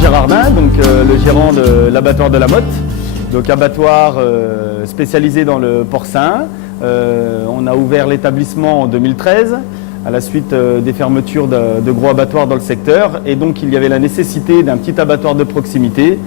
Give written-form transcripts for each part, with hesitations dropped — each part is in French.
Gérardin, donc le gérant de l'abattoir de la Motte, donc abattoir spécialisé dans le porcin. On a ouvert l'établissement en 2013 à la suite des fermetures de gros abattoirs dans le secteur, et donc il y avait la nécessité d'un petit abattoir de proximité,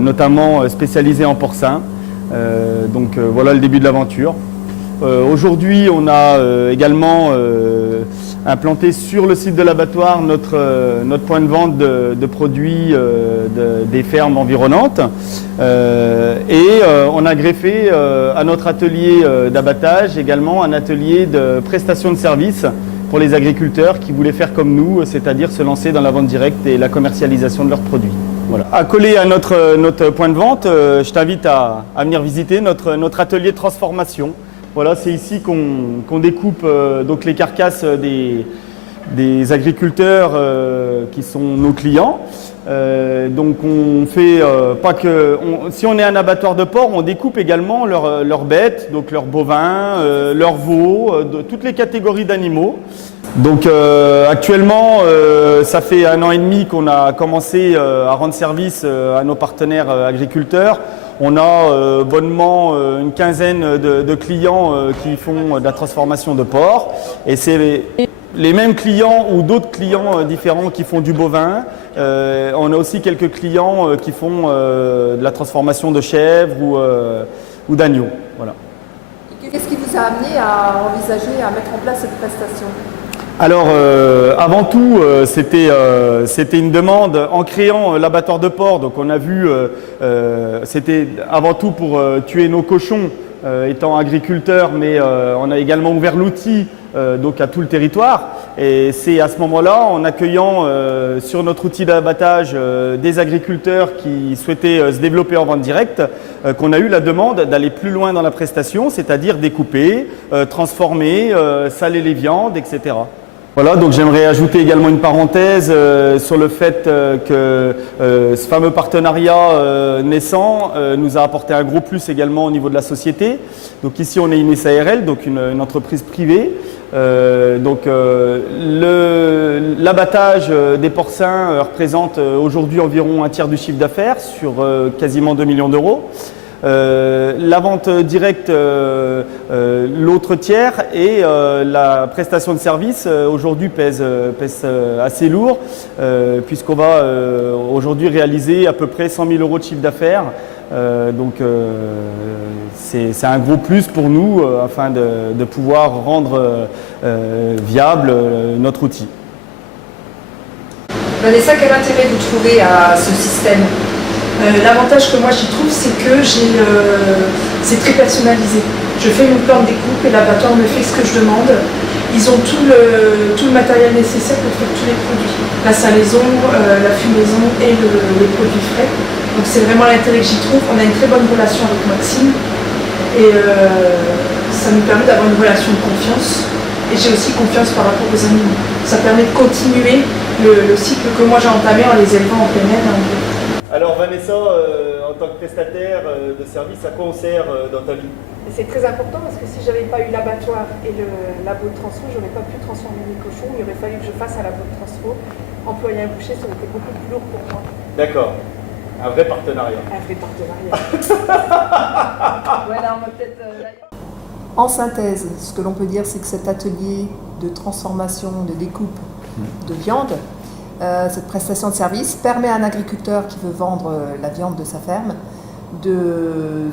notamment spécialisé en porcin. Voilà le début de l'aventure. Aujourd'hui, on a également implanté sur le site de l'abattoir notre point de vente de produits des fermes environnantes. On a greffé à notre atelier d'abattage également un atelier de prestation de services pour les agriculteurs qui voulaient faire comme nous, c'est-à-dire se lancer dans la vente directe et la commercialisation de leurs produits. Voilà. Accolé à notre point de vente, je t'invite à venir visiter notre atelier de transformation. Voilà, c'est ici qu'on découpe donc les carcasses des agriculteurs qui sont nos clients. Donc on fait si on est un abattoir de porc, on découpe également leurs bêtes, donc leurs bovins, leurs veaux, toutes les catégories d'animaux. Donc actuellement, ça fait 1 an et demi qu'on a commencé à rendre service à nos partenaires agriculteurs. On a bonnement une quinzaine de clients qui font de la transformation de porc. Et c'est les mêmes clients ou d'autres clients différents qui font du bovin. On a aussi quelques clients qui font de la transformation de chèvres ou d'agneaux. Voilà. Qu'est-ce qui vous a amené à envisager à mettre en place cette prestation ? Alors, avant tout, c'était une demande en créant l'abattoir de porc. Donc, on a vu, c'était avant tout pour tuer nos cochons, étant agriculteur, mais on a également ouvert l'outil donc à tout le territoire. Et c'est à ce moment-là, en accueillant sur notre outil d'abattage des agriculteurs qui souhaitaient se développer en vente directe, qu'on a eu la demande d'aller plus loin dans la prestation, c'est-à-dire découper, transformer, saler les viandes, etc. Voilà, donc j'aimerais ajouter également une parenthèse sur le fait que ce fameux partenariat naissant nous a apporté un gros plus également au niveau de la société. Donc ici on est une SARL, donc une entreprise privée. L'abattage des porcins représente aujourd'hui environ 1/3 du chiffre d'affaires sur quasiment 2 millions d'euros. La vente directe, l'autre tiers, et la prestation de service aujourd'hui pèse assez lourd puisqu'on va aujourd'hui réaliser à peu près 100 000 euros de chiffre d'affaires. C'est un gros plus pour nous afin de pouvoir rendre viable notre outil. Vanessa, quel intérêt vous trouvez à ce système ? L'avantage que moi j'y trouve, c'est que c'est très personnalisé. Je fais mon plan de découpe et l'abattoir me fait ce que je demande. Ils ont tout le matériel nécessaire pour faire tous les produits. La salaison, la fumaison et les produits frais. Donc c'est vraiment l'intérêt que j'y trouve. On a une très bonne relation avec Maxime et ça nous permet d'avoir une relation de confiance. Et j'ai aussi confiance par rapport aux animaux. Ça permet de continuer le cycle que moi j'ai entamé en les élevant en plein air et en bio. Alors Vanessa, en tant que prestataire de service, à quoi on sert dans ta vie ? C'est très important parce que si j'avais pas eu l'abattoir et le labo de transfo, j'aurais pas pu transformer mes cochons. Il aurait fallu que je fasse un labo de transfo. Employer un boucher, ça aurait été beaucoup plus lourd pour moi. D'accord. Un vrai partenariat. Un vrai partenariat. Ouais, là, on va peut-être... En synthèse, ce que l'on peut dire, c'est que cet atelier de transformation, de découpe de viande, cette prestation de service permet à un agriculteur qui veut vendre la viande de sa ferme de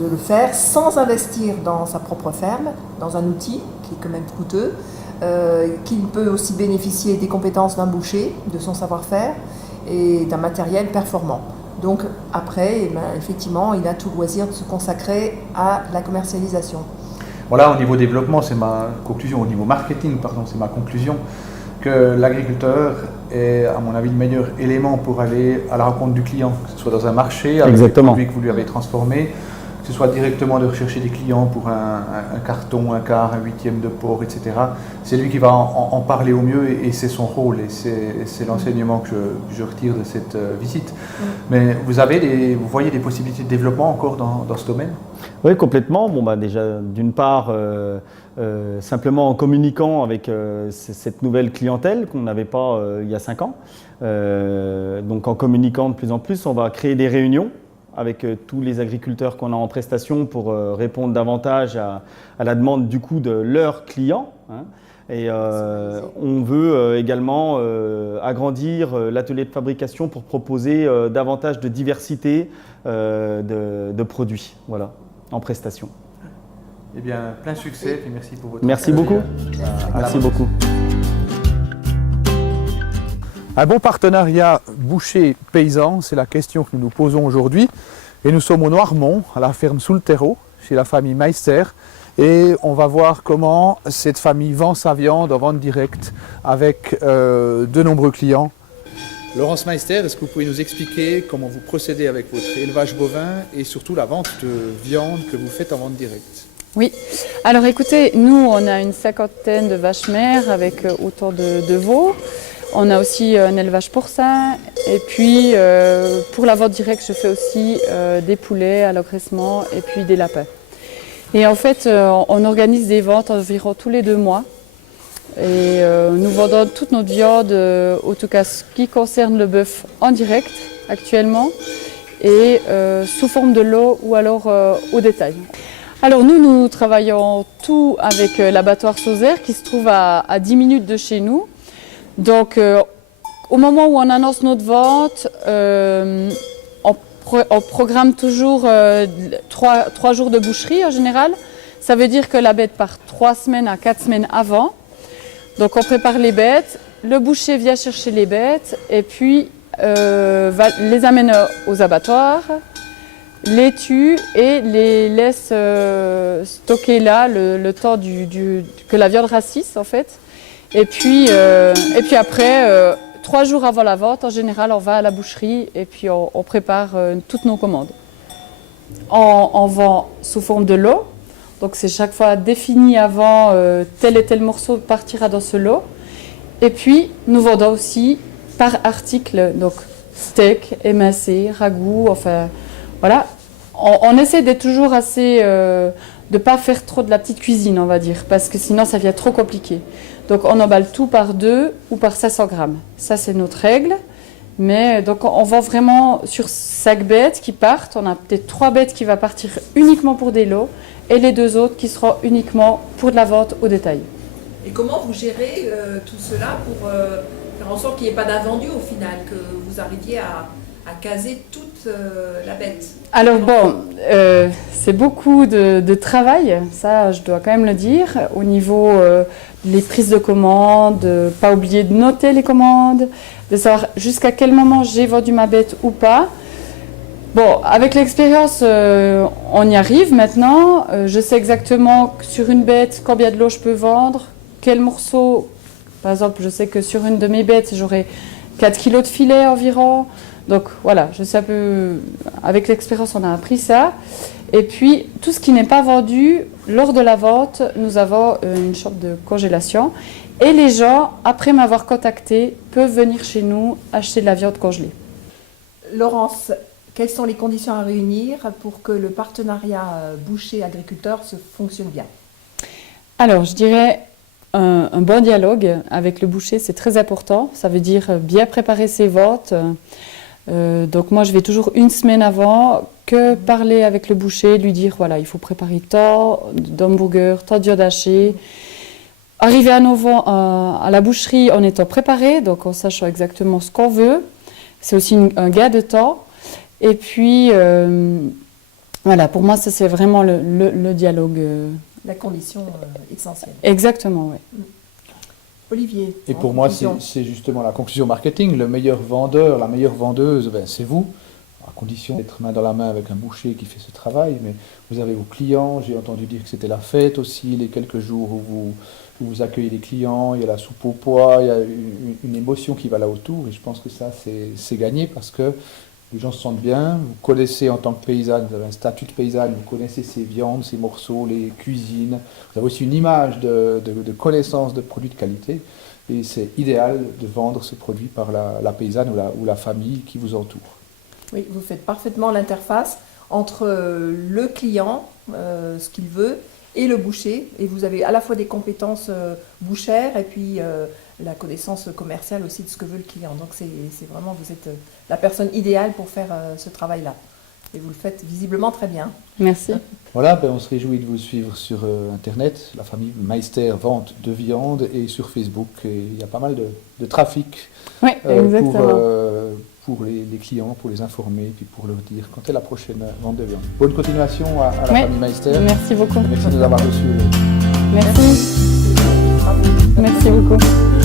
le faire sans investir dans sa propre ferme, dans un outil qui est quand même coûteux, qu'il peut aussi bénéficier des compétences d'un boucher, de son savoir-faire et d'un matériel performant. Donc après, effectivement, il a tout loisir de se consacrer à la commercialisation. Voilà, au niveau développement, c'est ma conclusion, au niveau marketing, pardon, c'est ma conclusion, que l'agriculteur est, à mon avis, le meilleur élément pour aller à la rencontre du client, que ce soit dans un marché, avec le produit que vous lui avez transformé, que ce soit directement de rechercher des clients pour un carton, un quart, un huitième de porc, etc. C'est lui qui va en parler au mieux et c'est son rôle et c'est l'enseignement que je retire de cette visite. Mais vous voyez des possibilités de développement encore dans ce domaine ? Oui, complètement. Bon, déjà, d'une part, simplement en communiquant avec cette nouvelle clientèle qu'on n'avait pas il y a 5 ans. Donc en communiquant de plus en plus, on va créer des réunions avec tous les agriculteurs qu'on a en prestation pour répondre davantage à la demande du coup de leurs clients. Hein. Et on veut également agrandir l'atelier de fabrication pour proposer davantage de diversité de produits, voilà, en prestation. Eh bien, plein succès et merci pour votre Merci beaucoup. Merci beaucoup. Un bon partenariat boucher-paysan, c'est la question que nous nous posons aujourd'hui. Et nous sommes au Noirmont, à la ferme Sous le Terreau, chez la famille Meister. Et on va voir comment cette famille vend sa viande en vente directe avec de nombreux clients. Laurence Meister, est-ce que vous pouvez nous expliquer comment vous procédez avec votre élevage bovin et surtout la vente de viande que vous faites en vente directe? Oui, alors écoutez, nous on a une 50aine de vaches mères avec autant de veaux. On a aussi un élevage porcin et puis pour la vente directe je fais aussi des poulets à l'engraissement et puis des lapins. Et en fait on organise des ventes environ tous les 2 mois et nous vendons toute notre viande, en tout cas ce qui concerne le bœuf en direct actuellement et sous forme de lot ou alors au détail. Alors nous travaillons tout avec l'abattoir Sauzère qui se trouve à 10 minutes de chez nous. Donc au moment où on annonce notre vente, on programme toujours 3 jours de boucherie en général. Ça veut dire que la bête part 3 semaines à 4 semaines avant. Donc on prépare les bêtes, le boucher vient chercher les bêtes et puis les amène aux abattoirs, les tue et les laisse stocker là le temps que la viande rassisse en fait. Et puis après, 3 jours avant la vente, en général, on va à la boucherie et puis on prépare toutes nos commandes. On vend sous forme de lot, donc c'est chaque fois défini avant tel et tel morceau partira dans ce lot. Et puis nous vendons aussi par article, donc steak, émincé, ragoût, enfin voilà. On essaie d'être toujours assez, de ne pas faire trop de la petite cuisine, on va dire, parce que sinon ça devient trop compliqué. Donc on emballe tout par 2 ou par 500 grammes. Ça c'est notre règle. Mais donc on vend vraiment sur 5 bêtes qui partent. On a peut-être 3 bêtes qui vont partir uniquement pour des lots et les 2 autres qui seront uniquement pour de la vente au détail. Et comment vous gérez tout cela pour faire en sorte qu'il n'y ait pas d'invendu au final, que vous arriviez à caser toute la bête? Alors bon, c'est beaucoup de travail, ça je dois quand même le dire, au niveau des prises de commandes, pas oublier de noter les commandes, de savoir jusqu'à quel moment j'ai vendu ma bête ou pas. Bon, avec l'expérience, on y arrive maintenant. Je sais exactement sur une bête combien de lots je peux vendre, quel morceau. Par exemple, je sais que sur une de mes bêtes, j'aurai 4 kilos de filet environ. Donc voilà, je sais un peu, avec l'expérience, on a appris ça. Et puis, tout ce qui n'est pas vendu, lors de la vente, nous avons une chambre de congélation. Et les gens, après m'avoir contacté, peuvent venir chez nous acheter de la viande congelée. Laurence, quelles sont les conditions à réunir pour que le partenariat boucher-agriculteur se fonctionne bien? Alors, je dirais un bon dialogue avec le boucher, c'est très important. Ça veut dire bien préparer ses ventes. Donc moi, je vais toujours une semaine avant que parler avec le boucher, lui dire voilà, il faut préparer tant d'hamburgers, tant de viande hachée. Arriver à nouveau à la boucherie en étant préparé, donc en sachant exactement ce qu'on veut. C'est aussi un gain de temps. Et puis, voilà, pour moi, ça c'est vraiment le dialogue. La condition essentielle. Exactement, oui. Olivier. Et pour moi, c'est justement la conclusion marketing. Le meilleur vendeur, la meilleure vendeuse, c'est vous, à condition d'être main dans la main avec un boucher qui fait ce travail. Mais vous avez vos clients, j'ai entendu dire que c'était la fête aussi, les quelques jours où vous accueillez les clients, il y a la soupe au pois, il y a une émotion qui va là autour. Et je pense que ça, c'est gagné parce que les gens se sentent bien, vous connaissez en tant que paysanne, vous avez un statut de paysanne, vous connaissez ces viandes, ces morceaux, les cuisines, vous avez aussi une image de connaissance de produits de qualité et c'est idéal de vendre ce produit par la paysanne ou la famille qui vous entoure. Oui, vous faites parfaitement l'interface entre le client, ce qu'il veut, et le boucher. Et vous avez à la fois des compétences bouchères et puis la connaissance commerciale aussi de ce que veut le client. Donc c'est vraiment, vous êtes la personne idéale pour faire ce travail-là. Et vous le faites visiblement très bien. Merci. Voilà, on se réjouit de vous suivre sur Internet, la famille Meister Vente de Viande, et sur Facebook. Et il y a pas mal de trafic Oui, exactement. pour les clients, pour les informer, puis pour leur dire quand est la prochaine vente de viande. Bonne continuation à la famille Meister. Merci beaucoup. Merci de nous avoir reçus. Merci. Merci beaucoup.